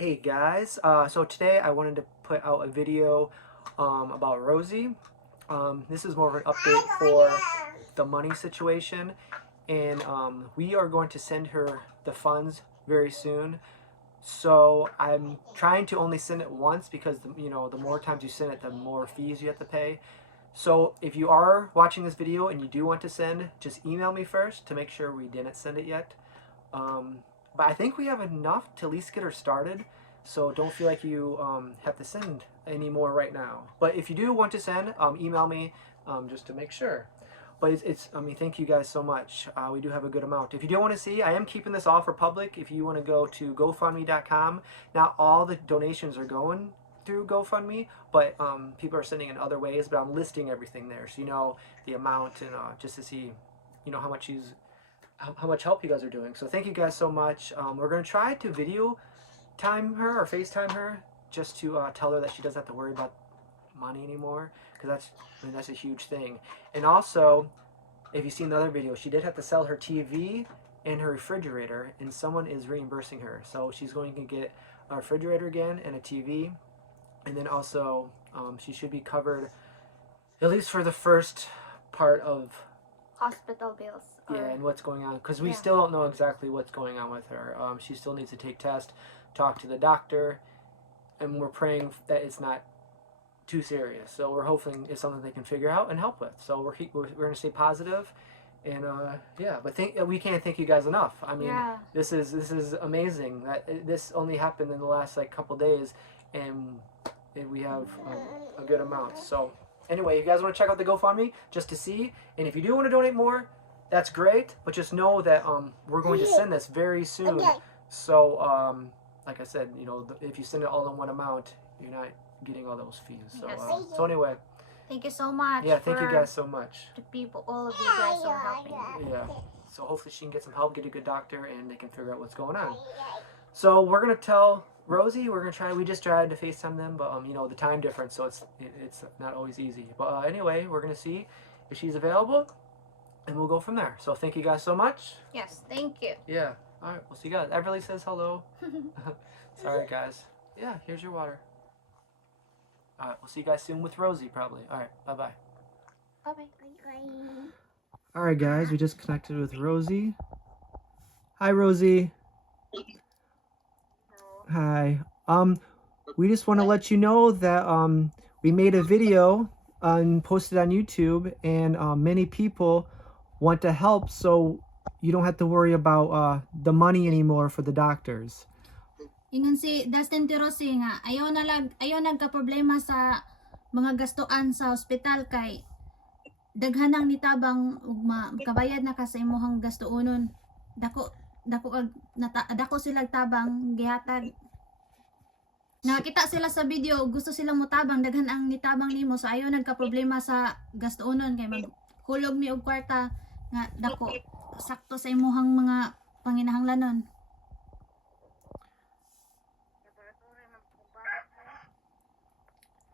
Hey guys, so today I wanted to put out a video about Rosie. This is more of an update for the money situation, and we are going to send her the funds very soon. So I'm trying to only send it once because the more times you send it, the more fees you have to pay. So if you are watching this video and you do want to send, just email me first to make sure we didn't send it yet. But I think we have enough to at least get her started. So don't feel like you have to send any more right now. But if you do want to send, email me just to make sure. But I mean, thank you guys so much. We do have a good amount. If you do want to see, I am keeping this all for public. If you want to go to GoFundMe.com, not all the donations are going through GoFundMe, but people are sending in other ways. But I'm listing everything there, so you know the amount and just to see, how much help you guys are doing. So thank you guys so much. We're gonna try to video time her or FaceTime her just to tell her that she doesn't have to worry about money anymore, because that's a huge thing. And also, if you've seen the other video, she did have to sell her TV and her refrigerator, and someone is reimbursing her. So she's going to get a refrigerator again and a TV, and then also she should be covered at least for the first part of hospital bills. Yeah, and what's going on, because we still don't know exactly what's going on with her. She still needs to take tests, talk to the doctor, and we're praying that it's not too serious. So we're hoping it's something they can figure out and help with. So we're going to stay positive, and but we can't thank you guys enough. I mean, this is amazing that this only happened in the last couple days, and we have a good amount. So anyway, if you guys want to check out the GoFundMe just to see, and if you do want to donate more, that's great, but just know that we're going to send this very soon. So, like I said, if you send it all in one amount, you're not getting all those fees. So, so anyway. Thank you so much. Yeah, thank you guys so much. The people, all of you guys are helping. Yeah. So hopefully she can get some help, get a good doctor, and they can figure out what's going on. So we're gonna tell Rosie. We just tried to FaceTime them, but the time difference, so it's not always easy. But anyway, we're gonna see if she's available, and we'll go from there. So thank you guys so much. Yes, thank you. Yeah. All right, we'll see you guys. Everly says hello. Sorry, guys. Yeah, here's your water. All right, we'll see you guys soon with Rosie, probably. All right, bye-bye. Bye-bye. All right, guys, we just connected with Rosie. Hi, Rosie. Hi. We just want to let you know that we made a video and posted on YouTube, and many people want to help, so you don't have to worry about the money anymore for the doctors. Ingon si Dustin Rosie nga ayaw nagka-problema sa mga gastuan sa ospital kay daghan ang nitabang ug makabayad na ka sa imong gastuonon. Dako sila tabang gihatag. Nakita sila sa video, gusto silang mutabang, daghan ang nitabang nimo, so ayaw nagka-problema sa gastuonon kay maghulog mi og kwarta nga dako sakto sa imong mga panginahanglanon.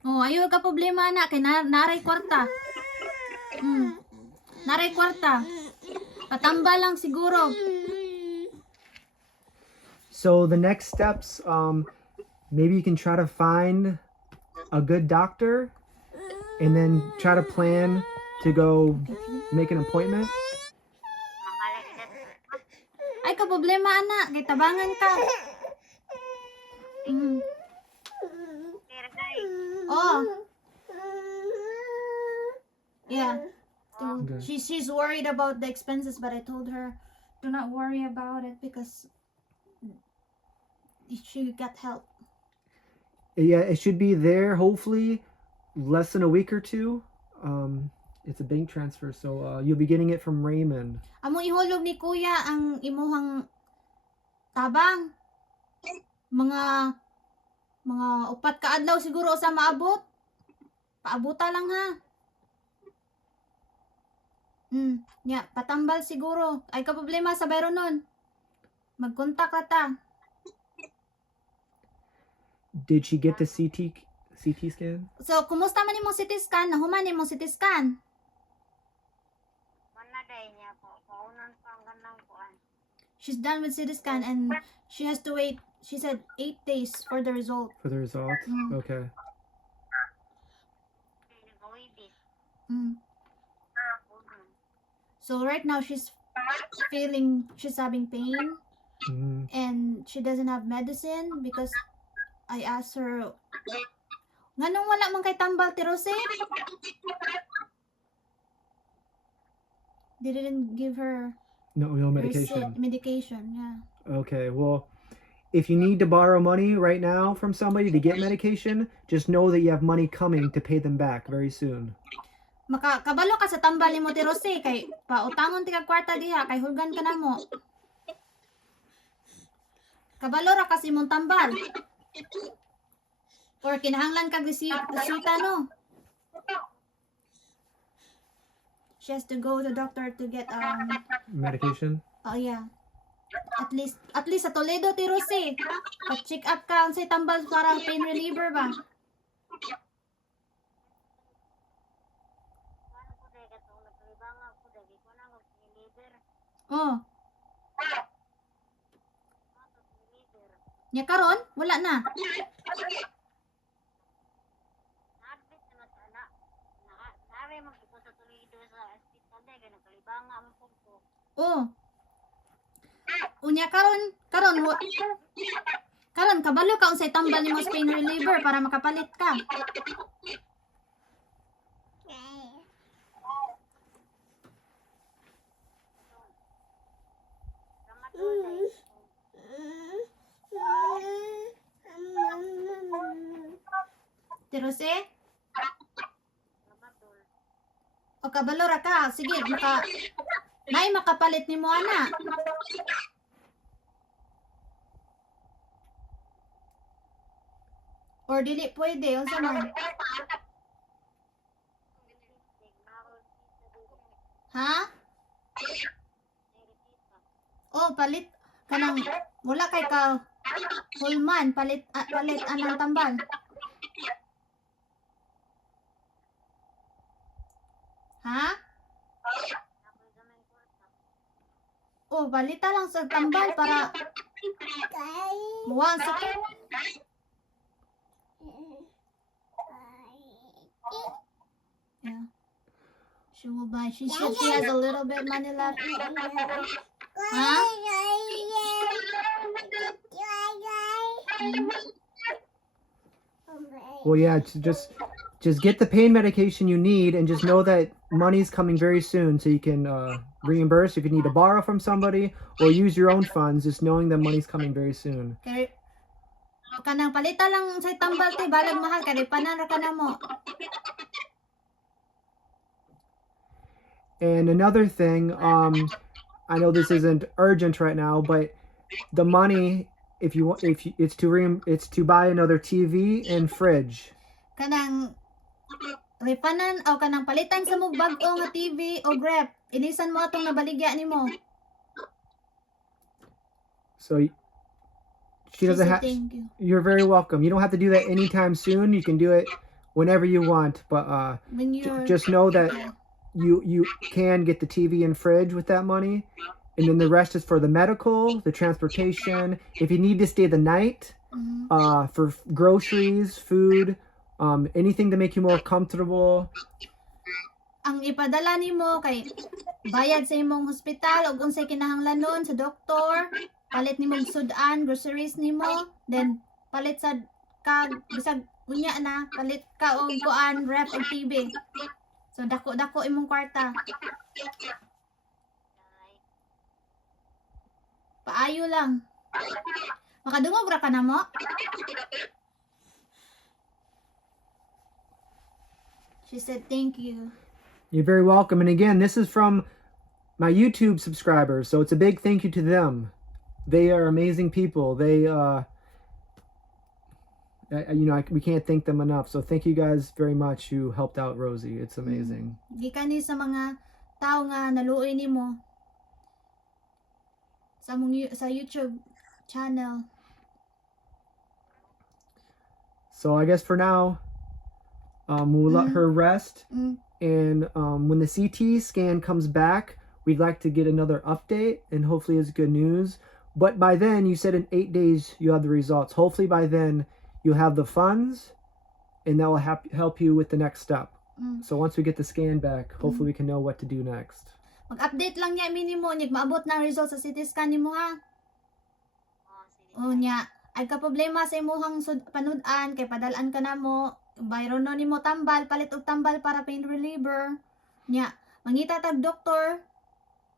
Oh, ayaw ka problema na kay naray kwarta. Naray kwarta. Patamba lang siguro. So the next steps, maybe you can try to find a good doctor and then try to plan to go make an appointment. Ay ka problema ana, kay tabangan ka. Oh. Yeah. She's worried about the expenses, but I told her do not worry about it because she got help. Yeah, it should be there hopefully less than a week or two. It's a bank transfer, so you'll be getting it from Raymond. Amo ihulog ni kuya ang imuhang tabang. Mga 4 ka adlaw siguro sa maabot. Paabuta lang ha. Patambal siguro. Ay ka problema sa bayro nun. Magkontak ka ta. Did she get the CT scan? So, kumusta man imong CT scan? Nahuman imong CT scan? She's done with CT scan and she has to wait she said 8 days for the result. For the result? Mm. Okay. Mm. So right now she's having pain Mm. and she doesn't have medicine because I asked her, nganong wala man kay tambal ti Rosie? They didn't give her No medication. Medication, yeah. Okay, well, if you need to borrow money right now from somebody to get medication, just know that you have money coming to pay them back very soon. Kabalo ka sa tambal mo ti Rosie kay pautangon ti kag kwarta diha kay hulgan ka namo. Kabalo ra kasi mong tambal. Or kinahanglan kag resita no. She has to go to the doctor to get Medication? oh yeah. At least sa Toledo ti Rosie. Pa-check up ka unsay tambal para pain reliever ba. Oh. Nya karon wala na. Oh. Unya karon kabalo ka unsay tambal nimo sa pain reliever para makapalit ka. Ti Rosie? O kabalo ra ka, sige makapalit nimo ana. Or dili pwede, unsa man? Ha? Oh, palit kanang wala kay ka hulman, palit anang tambal. Ha? Oh, balita lang sa tambal para muwang sakit. Yeah. She will buy. She said she has a little bit money left. Huh? Well, yeah, just get the pain medication you need, and just know that money's coming very soon, so you can reimburse if you need to borrow from somebody or use your own funds. Just knowing that money's coming very soon. Kay kanang palita lang sa tambal ti balag mahal kay panan ra kana mo. And another thing, I know this isn't urgent right now, but the money, it's to buy another TV and fridge. Kanang ripanan o kanang palitan sa mo bag-o nga TV o grep. Inisan mo atong nabaligya nimo. So she doesn't have. Thank you. You're very welcome. You don't have to do that anytime soon. You can do it whenever you want, but When you're just know that you can get the TV and fridge with that money, and then the rest is for the medical, the transportation. If you need to stay the night, for groceries, food, anything to make you more comfortable. ang ipadala nimo kay bayad sa imong hospital ug unsay kinahanglanon sa doktor, palit nimong sudan, groceries nimo, then palit sa kag bisag unya na palit ka og kuan, ref ug TV. So dako imong kwarta. Paayo lang. Makadungog ra ka na mo? She said thank you. You're very welcome. And again, this is from my YouTube subscribers, so it's a big thank you to them. They are amazing people. They, we can't thank them enough. So thank you guys very much who helped out Rosie. It's amazing. Gikan ni sa mga tao nga naluoy nimo sa YouTube channel. So I guess for now, we'll let her rest. And when the CT scan comes back, we'd like to get another update, and hopefully it's good news. But by then, you said in 8 days you have the results. Hopefully by then you'll have the funds, and that will help you with the next step. So once we get the scan back, hopefully we can know what to do next. Mag-update lang niya minimo nig maabot na result sa CT scan nimo ha. O nya, ay ka problema sa imong panud-an kay padalan ka namo, bayron no nimo tambal, palit og tambal para pain reliever. Nya, mangita tag doktor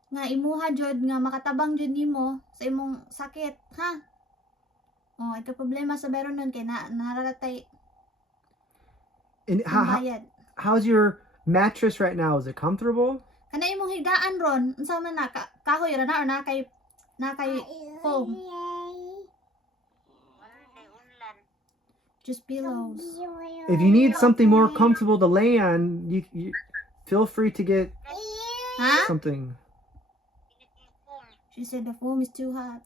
nga imuha jud nga makatabang jud nimo sa imong sakit, ha? O ay ka problema sa bayron nun kay nararatay And how's your mattress right now? Is it comfortable? Kana imong higaan ron, unsa man na kahoy ra na or na kay foam. Just pillows. If you need something more comfortable to lay on, you feel free to get something. She said the foam is too hot.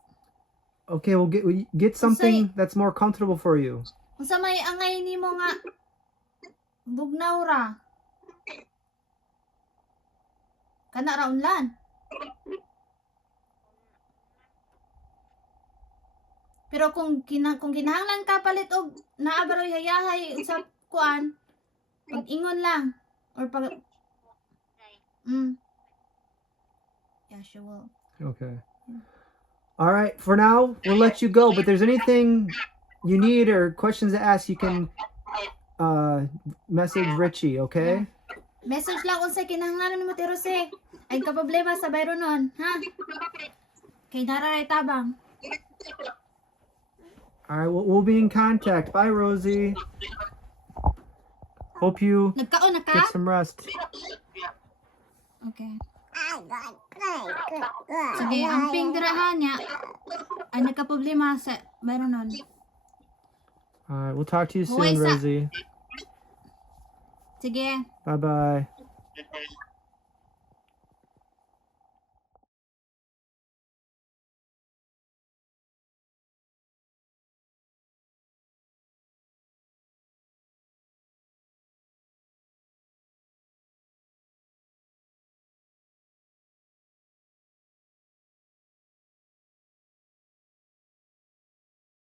Okay, we'll get something that's more comfortable for you. Unsa may angay nimo nga bugnaw ra? Kana ra unlan. Pero kung kinahanglan ka palit og naabaroy hayahay sa kuan, pag-ingon lang or pag Yeah, she will. Okay. All right, for now, we'll let you go, but if there's anything you need or questions to ask, you can message Richie, okay? Message lang unsay kinahanglan nimo ti Rosie. Ay ka problema sa bayro nun, ha? Kay nararay tabang. All right, we'll be in contact. Bye, Rosie. Hope you Nagkaon na ka? get some rest. Okay. Sige, ang ping dirahan niya ay nagka-problema sa bayro nun. All right, we'll talk to you soon, Hoy, Rosie. Sige. Bye-bye.